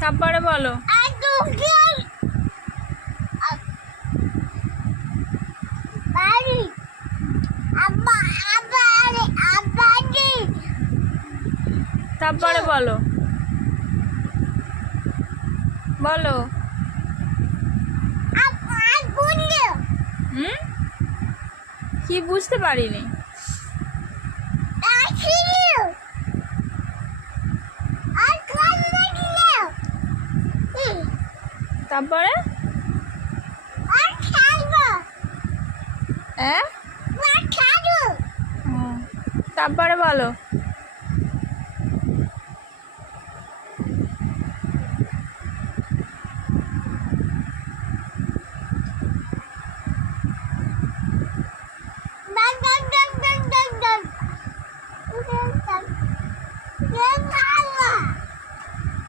তারপরে বলো। তারপরে বলো বলো। হুম, কি বুঝতে পারিনি। তারপরে হ্যাঁ, তারপরে বলো।